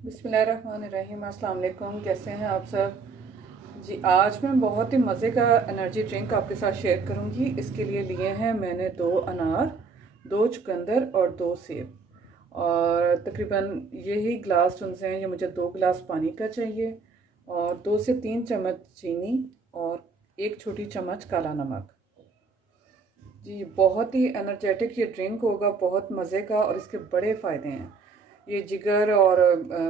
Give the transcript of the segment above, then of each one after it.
बिस्मिल्लाहिर्रहमानिर्रहीम। अस्सलाम वालेकुम। कैसे हैं आप सब जी। आज मैं बहुत ही मज़े का एनर्जी ड्रिंक आपके साथ शेयर करूंगी। इसके लिए लिए हैं मैंने 2 अनार, 2 चुकंदर और 2 सेब, और तकरीबन यही ग्लास उनसे हैं। ये मुझे 2 गिलास पानी का चाहिए, और 2 से 3 चम्मच चीनी, और 1 छोटी चम्मच काला नमक। जी, बहुत ही एनर्जेटिक ये ड्रिंक होगा, बहुत मज़े का, और इसके बड़े फ़ायदे हैं। ये जिगर और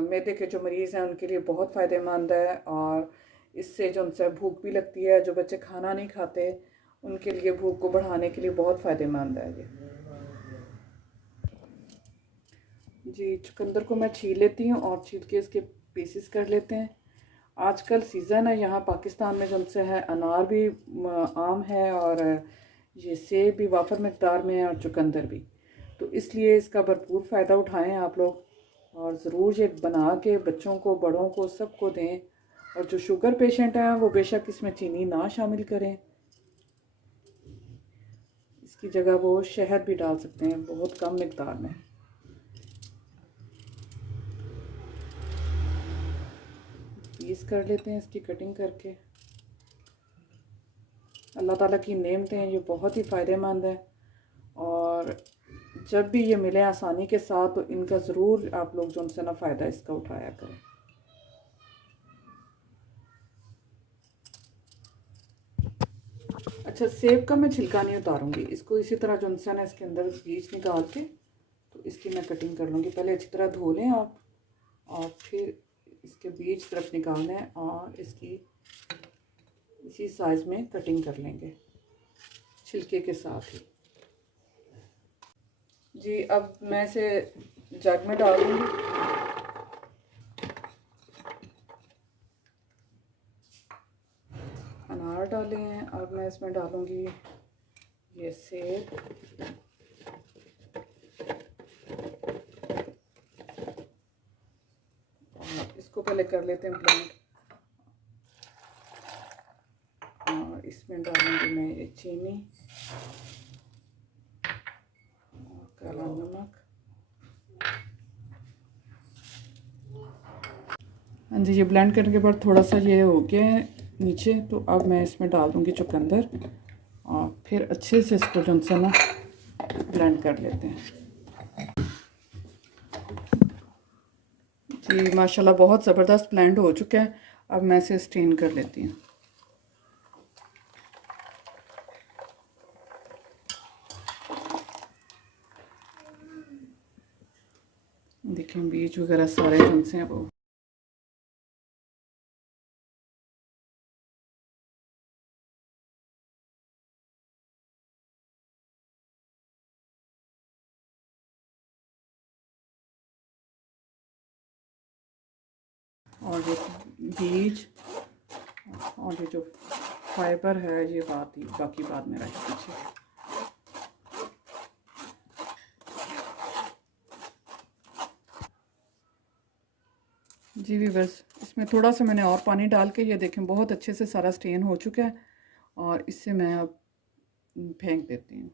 मैदे के जो मरीज़ हैं उनके लिए बहुत फ़ायदेमंद है, और इससे जो उनसे भूख भी लगती है, जो बच्चे खाना नहीं खाते उनके लिए भूख को बढ़ाने के लिए बहुत फ़ायदेमंद है ये। जी, चुकंदर को मैं छील लेती हूँ और छील के इसके पीसेस कर लेते हैं। आजकल सीज़न है यहाँ पाकिस्तान में, जो से है अनार भी आम है, और ये सेब भी वाफर मकदार में है, और चुकंदर भी। तो इसलिए इसका भरपूर फ़ायदा उठाएं आप लोग, और ज़रूर ये बना के बच्चों को, बड़ों को, सबको दें। और जो शुगर पेशेंट हैं वो बेशक इसमें चीनी ना शामिल करें, इसकी जगह वो शहद भी डाल सकते हैं बहुत कम मकदार में। पीस कर लेते हैं इसकी कटिंग करके। अल्लाह ताला की नेमतें हैं, ये बहुत ही फ़ायदेमंद है, और जब भी ये मिले आसानी के साथ तो इनका ज़रूर आप लोग जो उनसे ना फ़ायदा इसका उठाया करें। अच्छा, सेब का मैं छिलका नहीं उतारूंगी, इसको इसी तरह जो उनसे ना इसके अंदर बीज निकाल के तो इसकी मैं कटिंग कर लूँगी। पहले अच्छी तरह धो लें आप, और फिर इसके बीज तरफ निकालना है, और इसकी इसी साइज़ में कटिंग कर लेंगे छिलके के साथ ही। जी, अब मैं इसे जग में डाल दूँगी। अनार डाले हैं, अब मैं इसमें डालूँगी ये सेब, और इसको पहले कर लेते हैं ब्लेंड। और इसमें डालूँगी मैं ये चीनी और काला नमक। हाँ जी, ये ब्लेंड करने के बाद थोड़ा सा ये हो गया है नीचे, तो अब मैं इसमें डाल दूँगी चुकंदर, और फिर अच्छे से इसको जो से ना ब्लेंड कर लेते हैं। जी माशाल्लाह बहुत ज़बरदस्त ब्लेंड हो चुका है। अब मैं इसे स्ट्रेन कर लेती हूँ। देखें बीज वगैरह सारे जो से हैं वो और ये बीज और ये जो फाइबर है ये बाकी बाद में रहे पीछे। जी भी बस इसमें थोड़ा सा मैंने और पानी डाल के, ये देखें बहुत अच्छे से सारा स्टेन हो चुका है, और इससे मैं अब फेंक देती हूँ।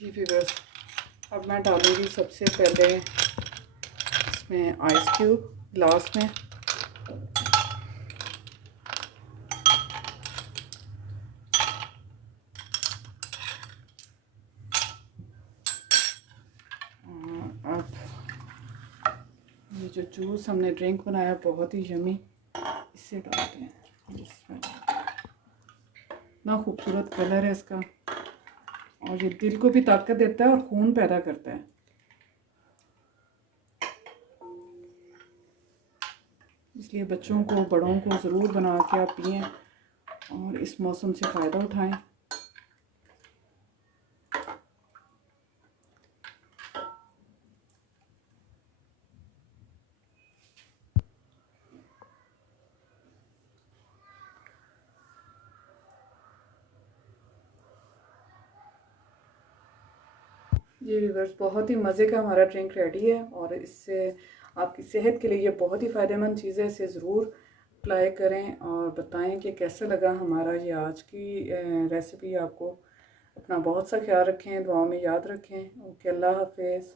जी भी बस अब मैं डालूँगी सबसे पहले इसमें आइस क्यूब ग्लास में, अब ये जो जूस हमने ड्रिंक बनाया बहुत ही यमी, इससे डालते हैं इसमें। इतना खूबसूरत कलर है इसका, और ये दिल को भी ताकत देता है और खून पैदा करता है। इसलिए बच्चों को, बड़ों को ज़रूर बना के आप पिएं और इस मौसम से फ़ायदा उठाएं। ये व्यूअर्स बहुत ही मज़े का हमारा ड्रिंक रेडी है, और इससे आपकी सेहत के लिए ये बहुत ही फ़ायदेमंद चीज़ है। इसे ज़रूर ट्राई करें और बताएं कि कैसा लगा हमारा ये आज की रेसिपी आपको। अपना बहुत सा ख्याल रखें, दुआ में याद रखें। ओके, अल्लाह हाफिज़।